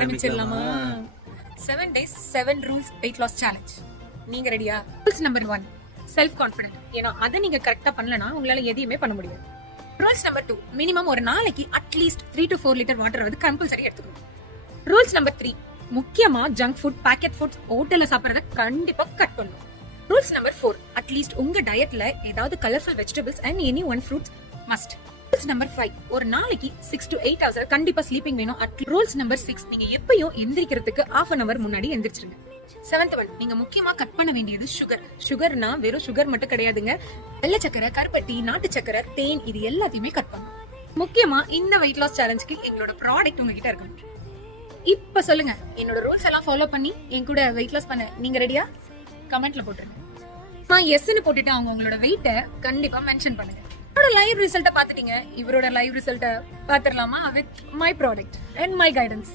ஆரம்பிச்சிடலாமா? 7 days 7 rules weight loss challenge. நீங்க ரெடியா? Rules number 1 self confident. ஏன்னா அதை நீங்க கரெக்டா பண்ணலனா உங்களால எதையுமே பண்ண முடியாது. ரூல்ஸ் நம்பர் 2 மினிமம் ஒரு நாளைக்கு அட்லீஸ்ட் 3 to 4 லிட்டர் வாட்டர் வந்து கம்பல்சரி எடுத்துக்கணும். ரூல்ஸ் நம்பர் 3 முக்கியமா ஜங்க் ஃபுட், பேக்கெட் ஃபுட்ஸ், ஹோட்டல்ல சாப்பிடுறத கண்டிப்பா கட் பண்ணணும். ரூல்ஸ் நம்பர் 4 அட்லீஸ்ட் உங்க டயட்ல ஏதாவது colourful vegetables and any one fruits must. Rules number 5 ஒரு நாளைக்கு 6 to 8 hours கண்டிப்பா ஸ்லீப்பிங் வேணும். ரூல்ஸ் நம்பர் 6 நீங்க எப்பயும் எந்திரிக்கிறதுக்கு half an hour முன்னாடி எந்திரிச்சிருங்க. 7th ஒன் நீங்க முக்கியமா கட் பண்ண வேண்டியது சுகர். சுகர்னா வெறும் சுகர் மட்டும் கிடையாதுங்க. வெள்ளை சக்கரை, கருப்பட்டி, நாட்டு சக்கரை, தேன் இது எல்லாத்தையுமே கட் பண்ணணும். முக்கியமா இந்த வெயிட் லாஸ் சேலஞ்சுக்கு எங்களோட ப்ராடக்ட் உங்ககிட்ட இருக்கணும். இப்ப சொல்லுங்க, என்னோட ரூல்ஸ் எல்லாம் ஃபாலோ பண்ணி என் கூட வெயிட் லாஸ் பண்ண நீங்க ரெடியா? கமெண்ட்ல போட்டுருங்க. நான் எஸ்ன்னு போட்டுட்டு அவங்க உங்களோட வெயிட்ட கண்டிப்பா மென்ஷன் பண்ணுங்க. இவரோட லைவ் ரிசல்ட்ட பாத்துட்டீங்க. இவரோட லைவ் ரிசல்ட்ட பாத்துடலாமா? With my product and my guidance.